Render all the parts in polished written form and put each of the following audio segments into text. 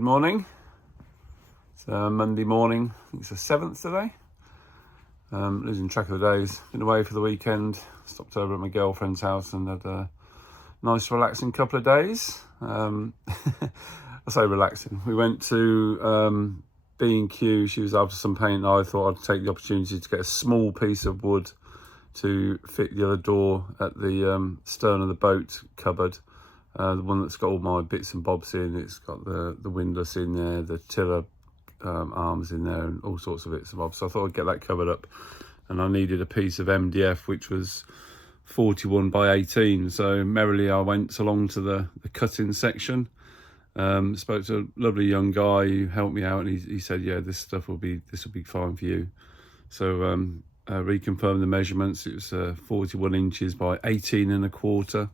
Good morning. It's Monday morning. I think it's the 7th today. Losing track of the days. Been away for the weekend. Stopped over at my girlfriend's house and had a nice relaxing couple of days. I say relaxing. We went to B&Q. She was after some paint. I thought I'd take the opportunity to get a small piece of wood to fit the other door at the stern of the boat cupboard. The one that's got all my bits and bobs in. It's got the windlass in there, the tiller arms in there, and all sorts of bits and bobs. So I thought I'd get that covered up, and I needed a piece of MDF which was 41 by 18. So merrily I went along to the cutting section. Spoke to a lovely young guy who helped me out, and he said, yeah, this will be fine for you. So reconfirmed the measurements. It was 41 inches by 18 and a quarter.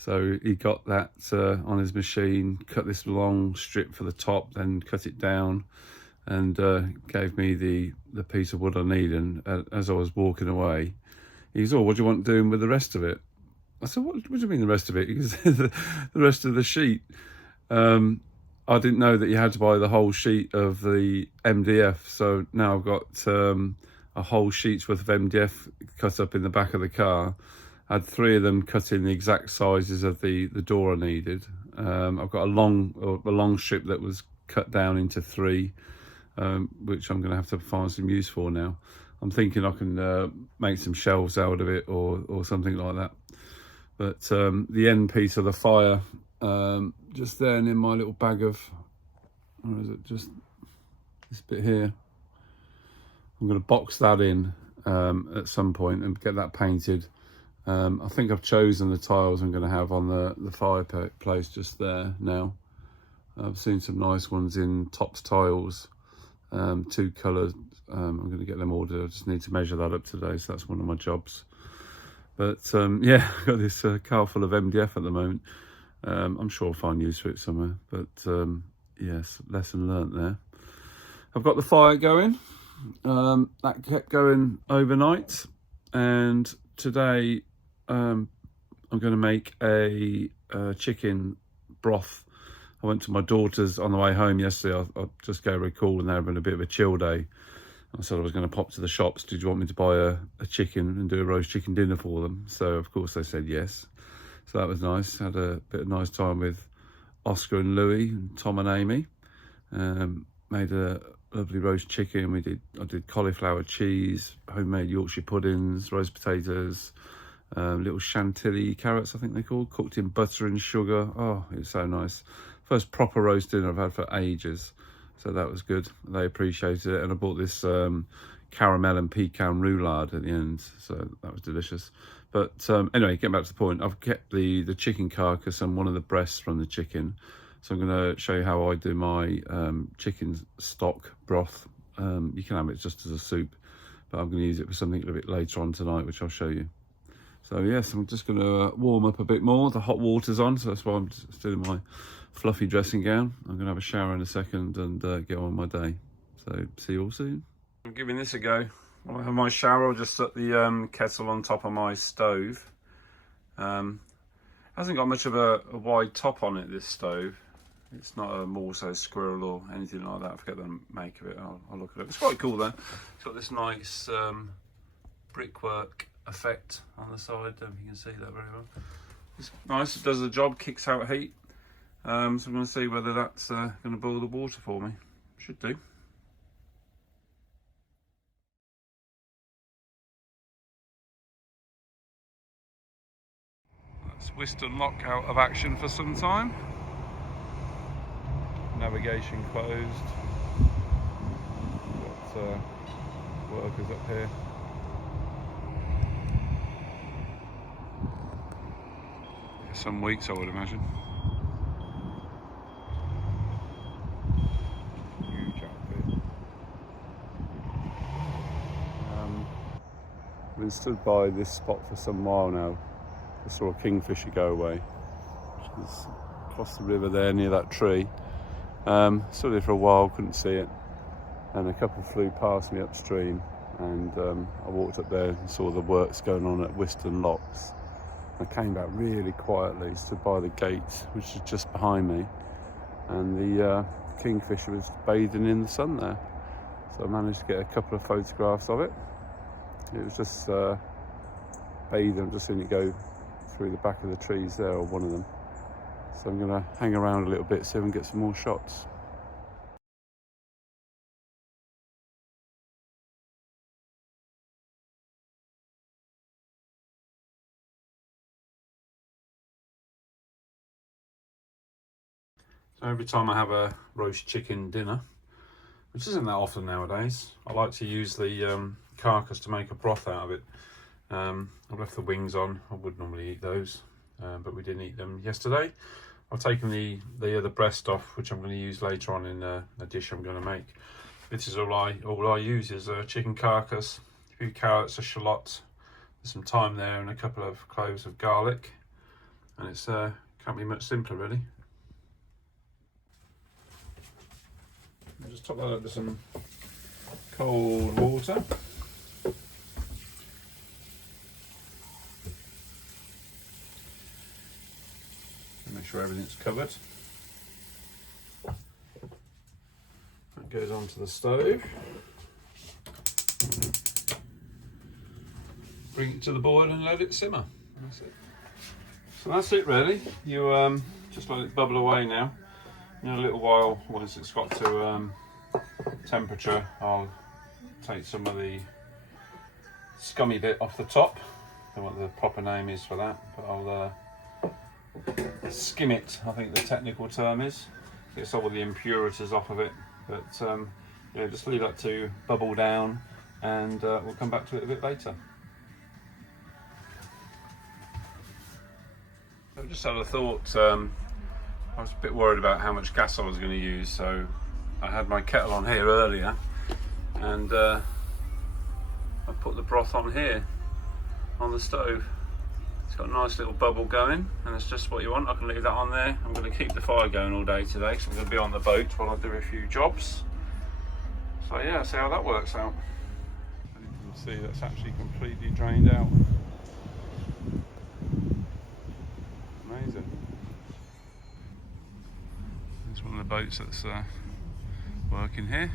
So he got that on his machine, cut this long strip for the top, then cut it down, and gave me the piece of wood I need. And as I was walking away, he goes, "Oh, what do you want doing with the rest of it?" I said, what do you mean the rest of it? Because the rest of the sheet. I didn't know that you had to buy the whole sheet of the MDF. So now I've got a whole sheet's worth of MDF cut up in the back of the car. I had 3 of them cut in the exact sizes of the door I needed. I've got a long strip that was cut down into 3, which I'm going to have to find some use for now. I'm thinking I can make some shelves out of it or something like that. But the end piece of the fire, just there and in my little bag of, where is it, just this bit here. I'm going to box that in at some point and get that painted. I think I've chosen the tiles I'm going to have on the fireplace just there now. I've seen some nice ones in Tops Tiles, 2 colours. I'm going to get them ordered. I just need to measure that up today, so that's one of my jobs. But yeah, I've got this car full of MDF at the moment. I'm sure I'll find use for it somewhere. But yes, lesson learnt there. I've got the fire going. That kept going overnight, and today I'm going to make a chicken broth. I went to my daughter's on the way home yesterday. I just gave her a call, and they're having a bit of a chill day. I said I was going to pop to the shops. Did you want me to buy a chicken and do a roast chicken dinner for them? So of course they said yes. So that was nice. Had a bit of nice time with Oscar and Louie, and Tom and Amy. Made a lovely roast chicken. I did cauliflower cheese, homemade Yorkshire puddings, roast potatoes, little chantilly carrots, I think they're called, cooked in butter and sugar. Oh, it was so nice. First proper roast dinner I've had for ages. So that was good. They appreciated it. And I bought this caramel and pecan roulade at the end. So that was delicious. But anyway, getting back to the point, I've kept the chicken carcass and one of the breasts from the chicken. So I'm going to show you how I do my chicken stock broth. You can have it just as a soup, but I'm going to use it for something a little bit later on tonight, which I'll show you. So yes, I'm just going to warm up a bit more. The hot water's on, so that's why I'm just doing my fluffy dressing gown. I'm going to have a shower in a second and get on with my day. So see you all soon. I'm giving this a go. I'll have my shower. I'll just set the kettle on top of my stove. Hasn't got much of a wide top on it, this stove. It's not a Morso squirrel or anything like that. I forget the make of it. I'll look at it. It's quite cool though. It's got this nice brickwork effect on the side. Don't know if you can see that very well. It's nice. It does the job. Kicks out heat. So I'm going to see whether that's going to boil the water for me. Should do. That's Whiston Lock out of action for some time. Navigation closed. Got workers up here. Some weeks, I would imagine. Huge outfit. I've been stood by this spot for some while now. I saw a kingfisher go away, which is across the river there near that tree. Stood there for a while, couldn't see it, and a couple flew past me upstream, and I walked up there and saw the works going on at Whiston Locks. I came back really quietly, stood by the gate, which is just behind me, and the kingfisher was bathing in the sun there. So I managed to get a couple of photographs of it. It was just bathing. I've just seen it go through the back of the trees there, or one of them. So I'm going to hang around a little bit, see if we can get some more shots. So every time I have a roast chicken dinner, which isn't that often nowadays, I like to use the carcass to make a broth out of it. I've left the wings on. I would normally eat those, but we didn't eat them yesterday. I've taken the breast off, which I'm going to use later on in a dish I'm going to make. This is all I use is a chicken carcass, a few carrots, a shallot, some thyme there, and a couple of cloves of garlic, and it's can't be much simpler really. I'll just top that up with some cold water. Make sure everything's covered. That goes onto the stove. Bring it to the boil and let it simmer. That's it. So that's it really. You just let it bubble away now. In a little while, once it's got to temperature, I'll take some of the scummy bit off the top. I don't know what the proper name is for that, but I'll skim it, I think the technical term is. Get all the impurities off of it, but yeah, just leave that to bubble down, and we'll come back to it a bit later. I just had a thought. I was a bit worried about how much gas I was going to use, so I had my kettle on here earlier, and I put the broth on here on the stove. It's got a nice little bubble going, and it's just what you want. I can leave that on there. I'm going to keep the fire going all day today, so I'm going to be on the boat while I do a few jobs. So yeah, see how that works out. And you can see that's actually completely drained out. Amazing. It's one of the boats that's working here.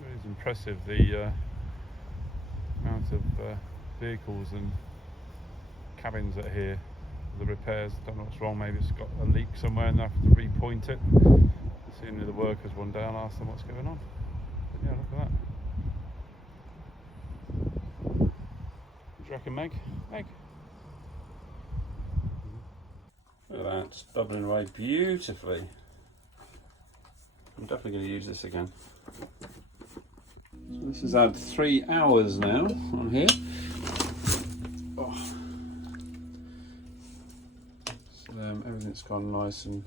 It is impressive the amount of vehicles and cabins that are here for the repairs. Don't know what's wrong, maybe it's got a leak somewhere and I have to repoint it. See any of the workers one day and ask them what's going on. But yeah, look at that. What do you reckon, Meg? Meg? Look at that, it's bubbling away beautifully. I'm definitely going to use this again. So this has had 3 hours now on here. Oh. So everything's gone nice and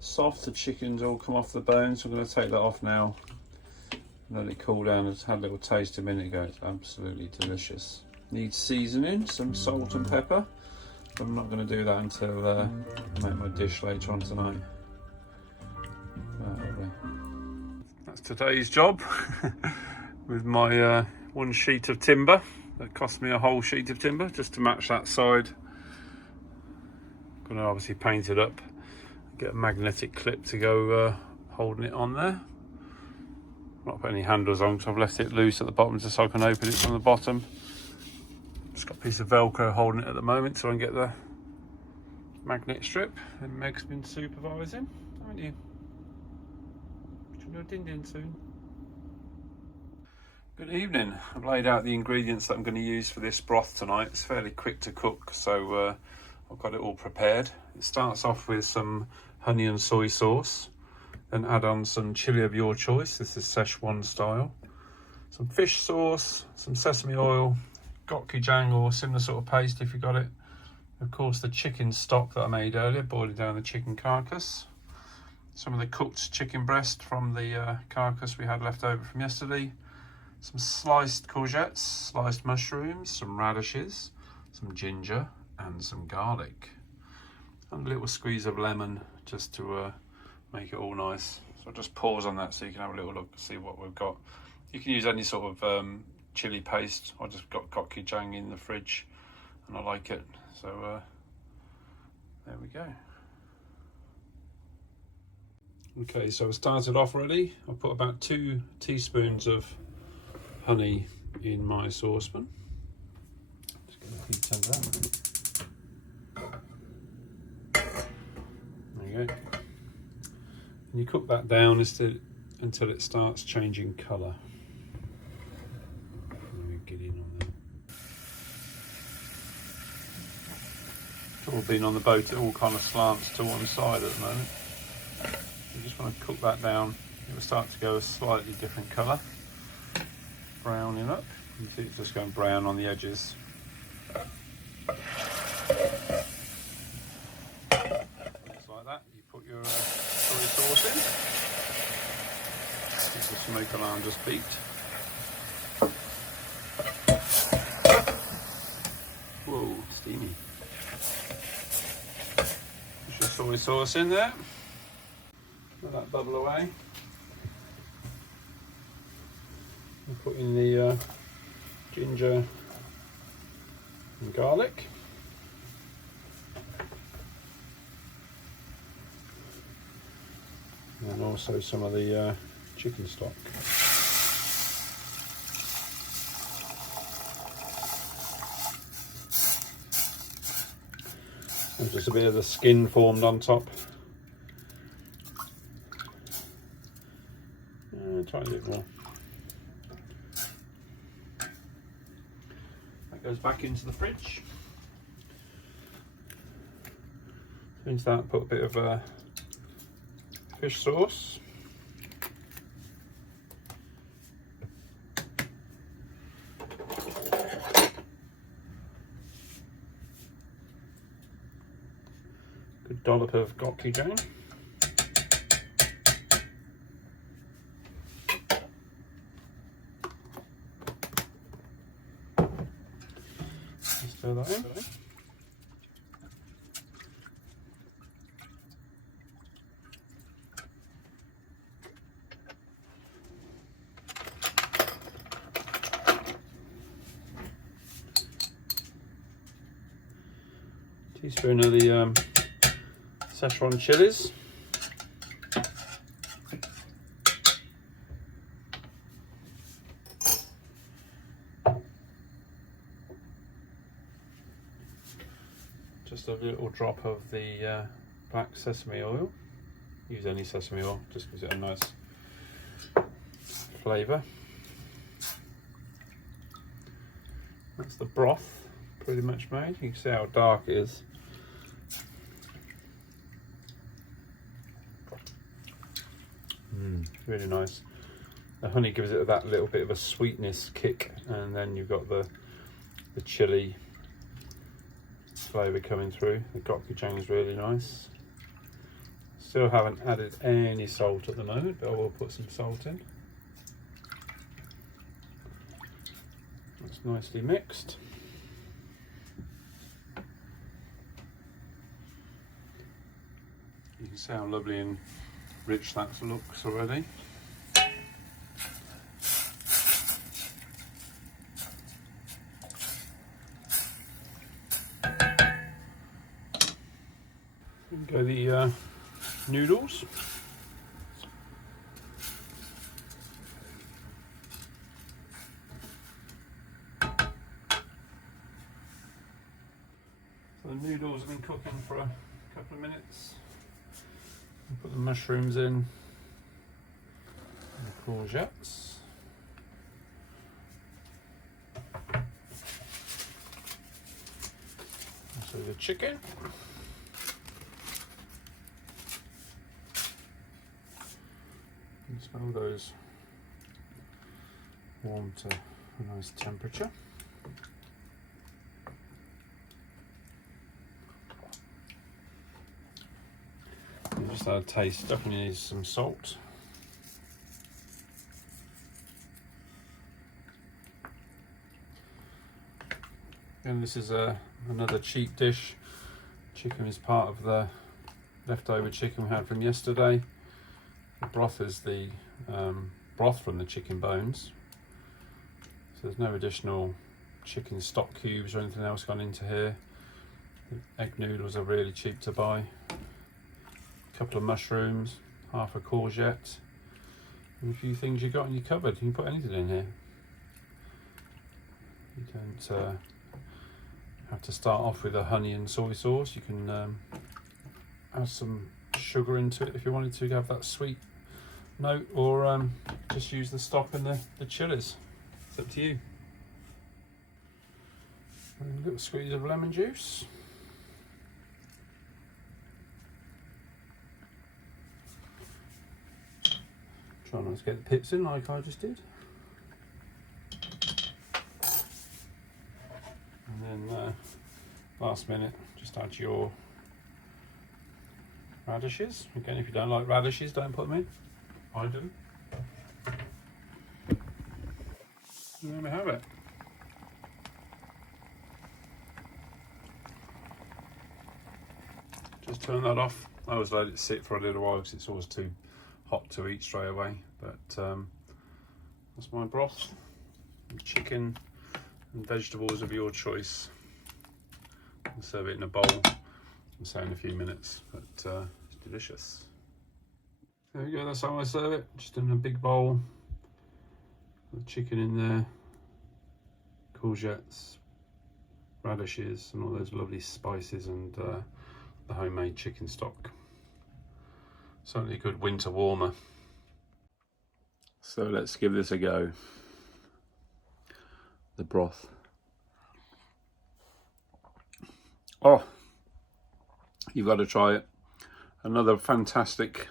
soft. The chicken's all come off the bone, so I'm going to take that off now. Let it cool down. I just had a little taste a minute ago. It's absolutely delicious. Needs seasoning, some salt and pepper. But I'm not going to do that until I make my dish later on tonight. Lovely. That's today's job with my one sheet of timber. That cost me a whole sheet of timber just to match that side. Going to obviously paint it up. Get a magnetic clip to go holding it on there. Not put any handles on because I've left it loose at the bottom just so I can open it from the bottom. Just got a piece of Velcro holding it at the moment so I can get the magnet strip. And Meg's been supervising, haven't you? Should do a din-din soon. Good evening. I've laid out the ingredients that I'm going to use for this broth tonight. It's fairly quick to cook, so I've got it all prepared. It starts off with some honey and soy sauce, then add on some chili of your choice. This is Szechuan style. Some fish sauce, some sesame oil, gochujang or similar sort of paste if you got it. Of course, the chicken stock that I made earlier, boiling down the chicken carcass. Some of the cooked chicken breast from the carcass we had left over from yesterday. Some sliced courgettes, sliced mushrooms, some radishes, some ginger and some garlic. And a little squeeze of lemon just to make it all nice. So I'll just pause on that so you can have a little look, see what we've got. You can use any sort of chili paste. I just got gochujang in the fridge and I like it. So there we go. Okay, so I started off already. I put about 2 teaspoons of honey in my saucepan. Just get the heat under that. There you go. And you cook that down until it starts changing colour. Get in on that. It's all been on the boat, it all kind of slants to one side at the moment. You just want to cook that down. It will start to go a slightly different colour, browning up. You see it's just going brown on the edges. Just like that. You put your soy sauce in. Keep the smoke alarm just beeped. Whoa, steamy. Put your soy sauce in there. Let that bubble away. And put in the ginger and garlic. And also some of the chicken stock. And just a bit of the skin formed on top. Try a bit more. That goes back into the fridge. Into that, put a bit of fish sauce. Good dollop of gochujang. Stir that in. Teaspoon of the Szechuan chilies. Just a little drop of the black sesame oil. Use any sesame oil, just gives it a nice flavour. That's the broth pretty much made. You can see how dark it is. Really nice. The honey gives it that little bit of a sweetness kick, and then you've got the chili flavour coming through. The gochujang is really nice. Still haven't added any salt at the moment, but I will put some salt in. That's nicely mixed. You can see how lovely and rich that looks already. Go the noodles. So the noodles have been cooking for a couple of minutes. Put the mushrooms in, and the courgettes. Also the chicken. And smell those warm to a nice temperature. Just add a taste, definitely needs some salt. And this is another cheap dish. Chicken is part of the leftover chicken we had from yesterday. The broth is the broth from the chicken bones. So there's no additional chicken stock cubes or anything else gone into here. The egg noodles are really cheap to buy. Couple of mushrooms, half a courgette, and a few things you got in your cupboard. You can put anything in here. You don't have to start off with a honey and soy sauce. You can add some sugar into it if you wanted to have that sweet note, or just use the stock and the chilies. It's up to you. And a little squeeze of lemon juice. Try not to get the pips in like I just did. And then last minute, just add your radishes. Again, if you don't like radishes, don't put them in. I do. And there we have it. Just turn that off. I always let it sit for a little while because it's always too hot to eat straight away. But that's my broth. Chicken and vegetables of your choice. I'll serve it in a bowl. I'll say in a few minutes, but it's delicious. There we go, that's how I serve it. Just in a big bowl. The chicken in there, courgettes, radishes, and all those lovely spices, and the homemade chicken stock. Certainly a good winter warmer. So let's give this a go. The broth. Oh, you've got to try it. Another fantastic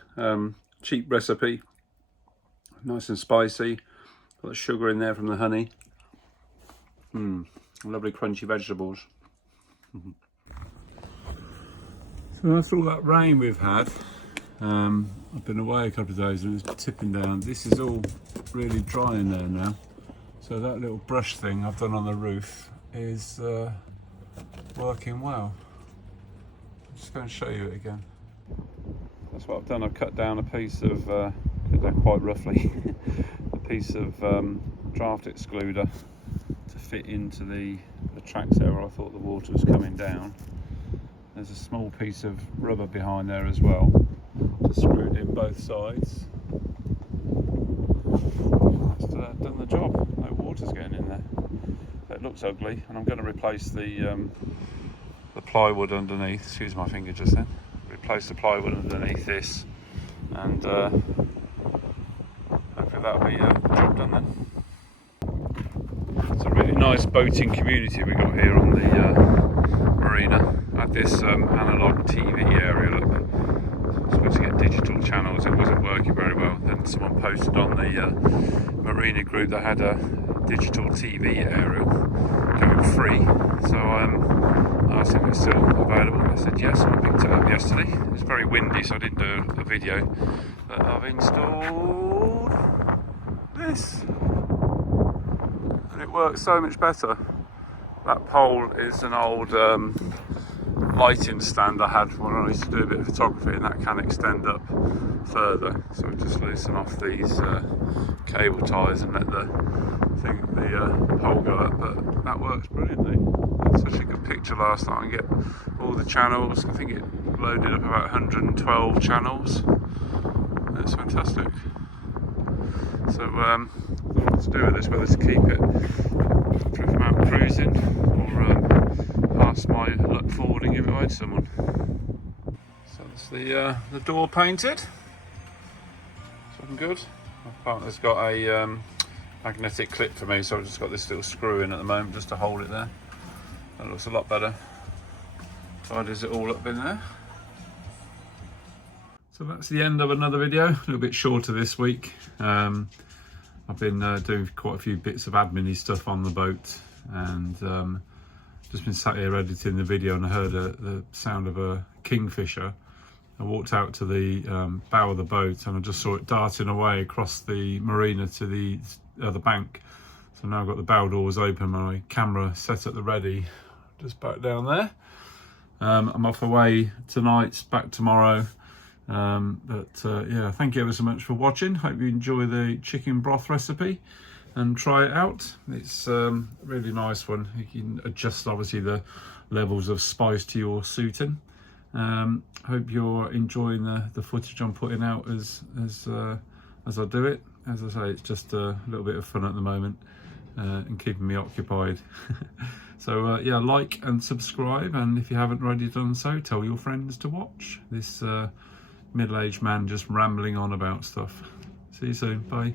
cheap recipe. Nice and spicy. Got the sugar in there from the honey. Lovely crunchy vegetables. So after all that rain we've had, I've been away a couple of days and it's tipping down. This is all really dry in there now. So that little brush thing I've done on the roof is working well. I'm just going to show you it again. That's what I've done. I've cut down a piece of, cut down quite roughly, a piece of draft excluder to fit into the tracks there where I thought the water was coming down. There's a small piece of rubber behind there as well to screw it in both sides. That's done the job. No water's getting in there. It looks ugly, and I'm going to replace the plywood underneath. Excuse my finger just then. Replace the plywood underneath this, and hopefully that'll be the job done then. It's a really nice boating community we got here on the marina. I had this analogue TV aerial up. I was supposed to get digital channels. It wasn't working very well. Then someone posted on the marina group that had a digital TV aerial going free. So I asked if it's still available. I said yes, and I picked it up yesterday. It was very windy, so I didn't do a video. But I've installed this, and it works so much better. That pole is an old lighting stand I had when I used to do a bit of photography, and that can extend up further. So I just loosen off these cable ties and let the pole go up. But that works brilliantly. It's such a good picture last night. I get all the channels. I think it loaded up about 112 channels. It's fantastic. So I don't know what to do with this, whether to keep it through from out cruising or pass my luck forward and give it away to someone. So that's the door painted. It's looking good. My partner's got a magnetic clip for me, so I've just got this little screw in at the moment just to hold it there. That looks a lot better. Tidies it all up in there. So that's the end of another video. A little bit shorter this week. I've been doing quite a few bits of admin-y stuff on the boat, and just been sat here editing the video, and I heard the sound of a kingfisher. I walked out to the bow of the boat, and I just saw it darting away across the marina to the other bank. So now I've got the bow doors open, my camera set at the ready, just back down there. I'm off away tonight, back tomorrow. Yeah, thank you ever so much for watching. Hope you enjoy the chicken broth recipe and try it out. It's a really nice one. You can adjust obviously the levels of spice to your suiting, Hope you're enjoying the footage I'm putting out as I do it. As I say, it's just a little bit of fun at the moment and keeping me occupied. So yeah, like and subscribe, and if you haven't already done so, tell your friends to watch this middle-aged man just rambling on about stuff. See you soon. Bye.